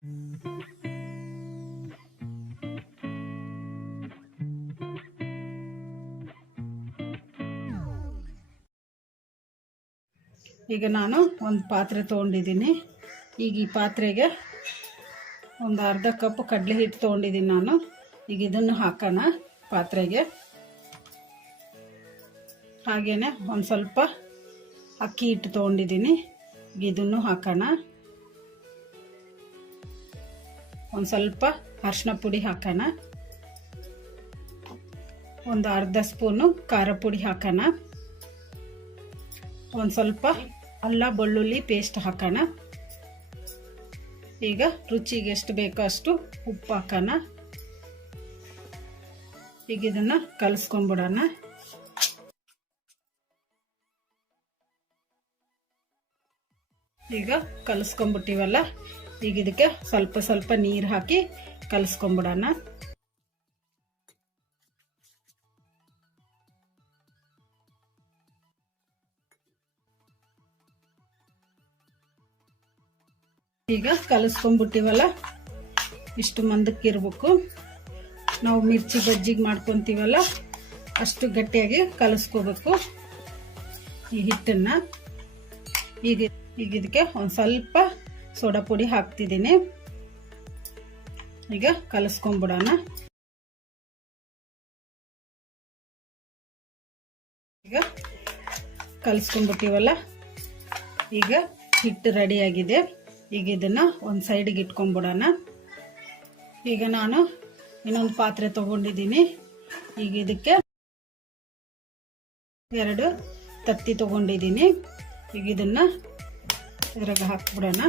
ಈಗ ನಾನು ಒಂದು ಪಾತ್ರೆ ತೊಗೊಂಡಿದ್ದೀನಿ ಈಗ ಈ ಪಾತ್ರೆಗೆ ಒಂದು ಅರ್ಧ ಕಪ್ ಕಡಲೆ ಹಿಟ್ಟು ತೊಗೊಂಡಿದ್ದೀನಿ ನಾನು ಈಗ ಇದನ್ನು ಹಾಕೋಣ ಪಾತ್ರೆಗೆ ಹಾಗೆಯೇ ಒಂದು ಸ್ವಲ್ಪ ಅಕ್ಕಿ ಹಿಟ್ಟು ತೊಗೊಂಡಿದ್ದೀನಿ ಇದನ್ನು ಹಾಕೋಣ ಒಂದು ಸ್ವಲ್ಪ ಅರಿಶಿನ ಪುಡಿ ಹಾಕೋಣ ಒಂದು ಅರ್ಧ ಸ್ಪೂನು ಖಾರ ಪುಡಿ ಹಾಕೋಣ ಒಂದು ಸ್ವಲ್ಪ ಅಲ್ಲ ಬೆಳ್ಳುಳ್ಳಿ ಪೇಸ್ಟ್ ಹಾಕೋಣ ಈಗ ರುಚಿಗೆ ಎಷ್ಟು ಬೇಕೋ ಅಷ್ಟು ಉಪ್ಪು ಹಾಕೋಣ ಈಗ ಇದನ್ನು ಕಲಿಸ್ಕೊಂಡ್ಬಿಡೋಣ ಈಗ ಕಲಿಸ್ಕೊಂಡ್ಬಿಟ್ಟಿವಲ್ಲ ಈಗ ಇದಕ್ಕೆ ಸ್ವಲ್ಪ ಸ್ವಲ್ಪ ನೀರು ಹಾಕಿ ಕಲಸ್ಕೊಂಬಿಡೋಣ ಈಗ ಕಲಸ್ಕೊಂಡ್ಬಿಟ್ಟಿವಲ್ಲ ಇಷ್ಟು ಮಂದಕ್ಕೆ ಇರಬೇಕು ನಾವು ಮಿರ್ಚಿ ಬಜ್ಜಿಗೆ ಮಾಡ್ಕೊತೀವಲ್ಲ ಅಷ್ಟು ಗಟ್ಟಿಯಾಗಿ ಕಲಸ್ಕೋಬೇಕು ಈ ಹಿಟ್ಟನ್ನು ಈಗ ಈಗ ಇದಕ್ಕೆ ಒಂದು ಸ್ವಲ್ಪ ಸೋಡಾ ಪುಡಿ ಹಾಕ್ತಿದ್ದೀನಿ ಈಗ ಕಲಸ್ಕೊಂಬಿಡೋಣ ಈಗ ಕಲಸ್ಕೊಂಬಿಟ್ಟಿವಲ್ಲ ಈಗ ಹಿಟ್ಟು ಆಗಿದೆ ಈಗ ಇದನ್ನು ಒಂದು ಸೈಡಿಗೆ ಇಟ್ಕೊಂಬಿಡೋಣ ಈಗ ನಾನು ಇನ್ನೊಂದು ಪಾತ್ರೆ ತೊಗೊಂಡಿದ್ದೀನಿ ಈಗ ಇದಕ್ಕೆ ಎರಡು ತತ್ತಿ ತೊಗೊಂಡಿದ್ದೀನಿ ಈಗ ಇದನ್ನು ಇದ್ರಾಗ ಹಾಕ್ಬಿಡೋಣ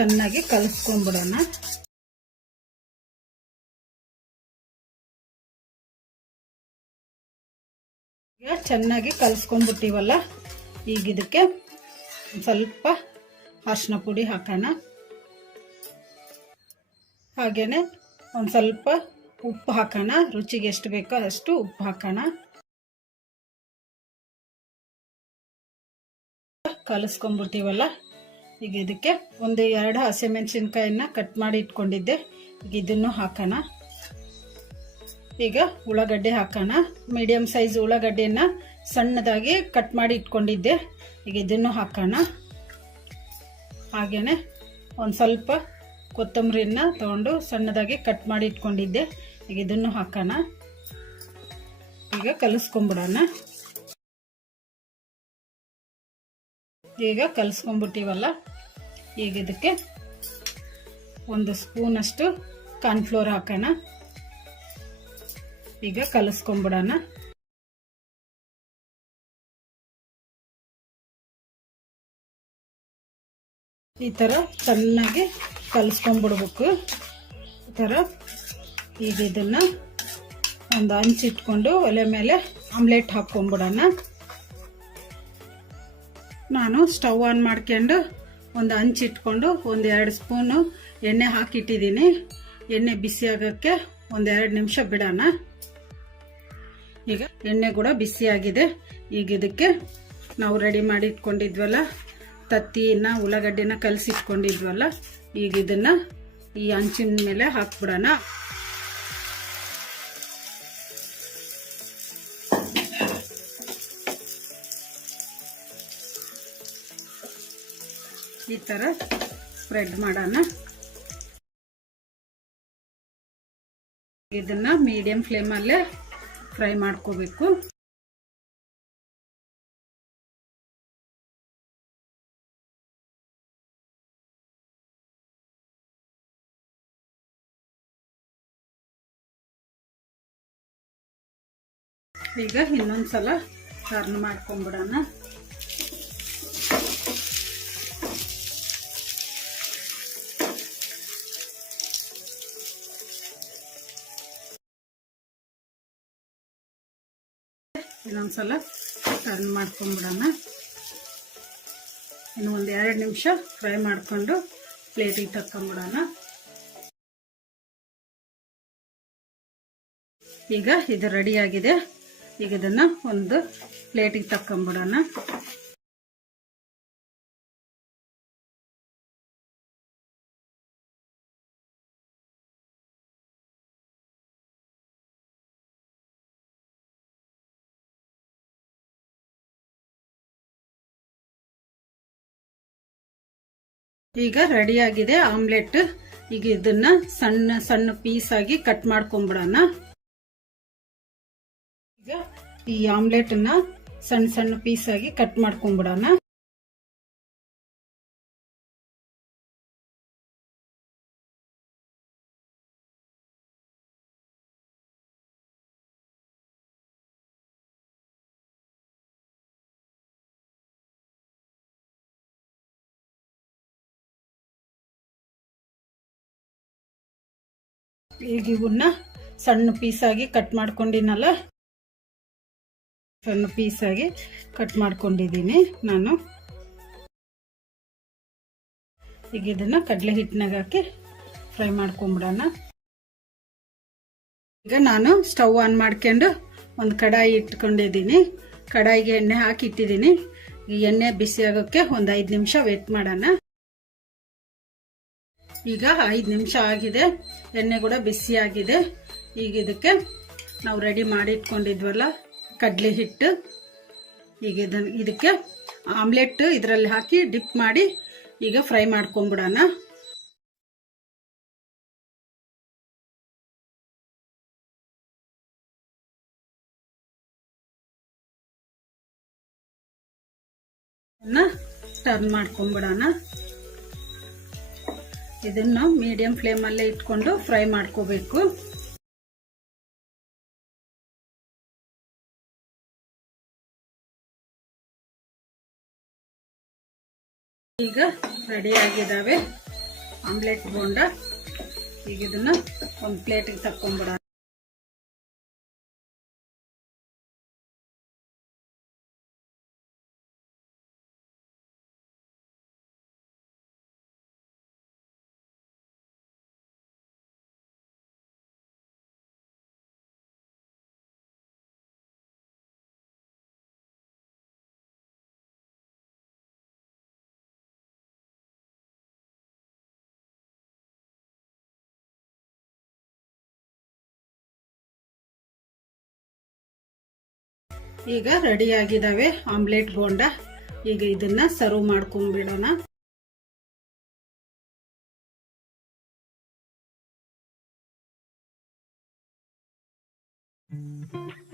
ಚೆನ್ನಾಗಿ ಕಲಿಸ್ಕೊಂಡ್ಬಿಡೋಣ ಚೆನ್ನಾಗಿ ಕಲಸ್ಕೊಂಡ್ಬಿಟ್ಟಿವಲ್ಲ ಈಗ ಇದಕ್ಕೆ ಸ್ವಲ್ಪ ಅರಿಶಿನ ಪುಡಿ ಹಾಕೋಣ ಹಾಗೇನೆ ಒಂದು ಸ್ವಲ್ಪ ಉಪ್ಪು ಹಾಕೋಣ ರುಚಿಗೆ ಎಷ್ಟು ಬೇಕೋ ಅಷ್ಟು ಉಪ್ಪು ಹಾಕೋಣ ಕಲಸ್ಕೊಂಡ್ಬಿಟ್ಟಿವಲ್ಲ ಈಗ ಇದಕ್ಕೆ ಒಂದು ಎರಡು ಹಸಿಮೆಣಸಿನ್ಕಾಯನ್ನ ಕಟ್ ಮಾಡಿ ಇಟ್ಕೊಂಡಿದ್ದೆ ಈಗ ಇದನ್ನು ಹಾಕೋಣ ಈಗ ಉಳ್ಳಾಗಡ್ಡೆ ಹಾಕೋಣ ಮೀಡಿಯಮ್ ಸೈಜ್ ಉಳ್ಳಾಗಡ್ಡೆಯನ್ನು ಸಣ್ಣದಾಗಿ ಕಟ್ ಮಾಡಿ ಇಟ್ಕೊಂಡಿದ್ದೆ ಈಗ ಇದನ್ನು ಹಾಕೋಣ ಹಾಗೆಯೇ ಒಂದು ಸ್ವಲ್ಪ ಕೊತ್ತಂಬರಿನ ತೊಗೊಂಡು ಸಣ್ಣದಾಗಿ ಕಟ್ ಮಾಡಿ ಇಟ್ಕೊಂಡಿದ್ದೆ ಈಗ ಇದನ್ನು ಹಾಕೋಣ ಈಗ ಕಲಿಸ್ಕೊಂಬಿಡೋಣ ಈಗ ಕಲಸ್ಕೊಂಬಿಟ್ಟಿವಲ್ಲ ಈಗ ಇದಕ್ಕೆ ಒಂದು ಸ್ಪೂನಷ್ಟು ಕಾರ್ನ್ಫ್ಲೋರ್ ಹಾಕೋಣ ಈಗ ಕಲಿಸ್ಕೊಂಬಿಡೋಣ ಈ ಥರ ಚೆನ್ನಾಗಿ ಕಲಿಸ್ಕೊಂಡ್ಬಿಡ್ಬೇಕು ಈ ಥರ ಈಗ ಇದನ್ನು ಒಂದು ಹಂಚಿಟ್ಕೊಂಡು ಒಲೆ ಮೇಲೆ ಆಮ್ಲೆಟ್ ಹಾಕ್ಕೊಂಬಿಡೋಣ ನಾನು ಸ್ಟವ್ ಆನ್ ಮಾಡ್ಕೊಂಡು ಒಂದು ಹಂಚಿಟ್ಕೊಂಡು ಒಂದು ಎರಡು ಸ್ಪೂನು ಎಣ್ಣೆ ಹಾಕಿಟ್ಟಿದ್ದೀನಿ ಎಣ್ಣೆ ಬಿಸಿ ಆಗೋಕ್ಕೆ ಒಂದು ಎರಡು ನಿಮಿಷ ಬಿಡೋಣ ಈಗ ಎಣ್ಣೆ ಕೂಡ ಬಿಸಿಯಾಗಿದೆ ಈಗ ಇದಕ್ಕೆ ನಾವು ರೆಡಿ ಮಾಡಿ ಇಟ್ಕೊಂಡಿದ್ವಲ್ಲ ತತ್ತಿನ ಉಳ್ಳಾಗಡ್ಡಿನ ಕಲಸಿಟ್ಕೊಂಡಿದ್ವಲ್ಲ ಈಗ ಇದನ್ನು ಈ ಹಂಚಿನ ಮೇಲೆ ಹಾಕ್ಬಿಡೋಣ ಈ ಥರ ಸ್ಪ್ರೆಡ್ ಮಾಡೋಣ ಇದನ್ನ ಮೀಡಿಯಂ ಫ್ಲೇಮಲ್ಲೇ ಫ್ರೈ ಮಾಡ್ಕೋಬೇಕು ಈಗ ಇನ್ನೊಂದ್ಸಲ ಟರ್ನ್ ಮಾಡ್ಕೊಂಡ್ಬಿಡೋಣ ಇನ್ನೊಂದ್ಸಲ ಟರ್ನ್ ಮಾಡ್ಕೊಂಬಿಡೋಣ ಇನ್ನು ಒಂದು ಎರಡು ನಿಮಿಷ ಫ್ರೈ ಮಾಡಿಕೊಂಡು ಪ್ಲೇಟಿಗೆ ತಕ್ಕೊಂಬಿಡೋಣ ಈಗ ಇದು ರೆಡಿ ಆಗಿದೆ ಈಗ ಇದನ್ನು ಒಂದು ಪ್ಲೇಟಿಗೆ ತಕ್ಕೊಂಬಿಡೋಣ ಈಗ ರೆಡಿ ಆಗಿದೆ ಆಮ್ಲೆಟ್ ಈಗ ಇದನ್ನ ಸಣ್ಣ ಸಣ್ಣ ಪೀಸ್ ಆಗಿ ಕಟ್ ಮಾಡ್ಕೊಂಬಿಡೋಣ ಈಗ ಈ ಆಮ್ಲೆಟ್ ಸಣ್ಣ ಸಣ್ಣ ಪೀಸ್ ಆಗಿ ಕಟ್ ಮಾಡ್ಕೊಂಬಿಡೋಣ ಈಗ ಇವನ್ನ ಸಣ್ಣ ಪೀಸಾಗಿ ಕಟ್ ಮಾಡ್ಕೊಂಡಿನಲ್ಲ ಸಣ್ಣ ಪೀಸಾಗಿ ಕಟ್ ಮಾಡ್ಕೊಂಡಿದ್ದೀನಿ ನಾನು ಈಗ ಇದನ್ನ ಕಡಲೆ ಹಿಟ್ಟಿನಾಗ ಹಾಕಿ ಫ್ರೈ ಮಾಡ್ಕೊಂಬಿಡೋಣ ಈಗ ನಾನು ಸ್ಟವ್ ಆನ್ ಮಾಡ್ಕೊಂಡು ಒಂದು ಕಡಾಯಿ ಇಟ್ಕೊಂಡಿದ್ದೀನಿ ಕಡಾಯಿಗೆ ಎಣ್ಣೆ ಹಾಕಿ ಇಟ್ಟಿದ್ದೀನಿ ಎಣ್ಣೆ ಬಿಸಿ ಆಗೋಕ್ಕೆ ಒಂದು ಐದು ನಿಮಿಷ ವೇಟ್ ಮಾಡೋಣ ಈಗ ಐದು ನಿಮಿಷ ಆಗಿದೆ ಎಣ್ಣೆ ಕೂಡ ಬಿಸಿಯಾಗಿದೆ ಈಗ ಇದಕ್ಕೆ ನಾವು ರೆಡಿ ಮಾಡಿ ಇಟ್ಕೊಂಡಿದ್ವಲ್ಲ ಕಡಲೆ ಹಿಟ್ಟು ಈಗ ಇದಕ್ಕೆ ಆಮ್ಲೆಟ್ ಇದರಲ್ಲಿ ಹಾಕಿ ಡಿಪ್ ಮಾಡಿ ಈಗ ಫ್ರೈ ಮಾಡ್ಕೊಂಬಿಡೋಣ ಟರ್ನ್ ಮಾಡ್ಕೊಂಬಿಡೋಣ ಇದನ್ನು ಮೀಡಿಯಂ ಫ್ಲೇಮ್ ಅಲ್ಲೇ ಇಟ್ಕೊಂಡು ಫ್ರೈ ಮಾಡ್ಕೋಬೇಕು ಈಗ ರೆಡಿ ಆಗಿದ್ದಾವೆ ಆಮ್ಲೆಟ್ ಬೋಂಡ ಈಗ ಇದನ್ನ ಒಂದು ಪ್ಲೇಟಿಗೆ ತಕ್ಕೊಂಬಿಡೋಣ ಈಗ ರೆಡಿ ಆಗಿದಾವೆ ಆಮ್ಲೆಟ್ ಬೋಂಡ ಈಗ ಇದನ್ನ ಸರ್ವ್ ಮಾಡ್ಕೊಂಡ್ಬಿಡೋಣ Thank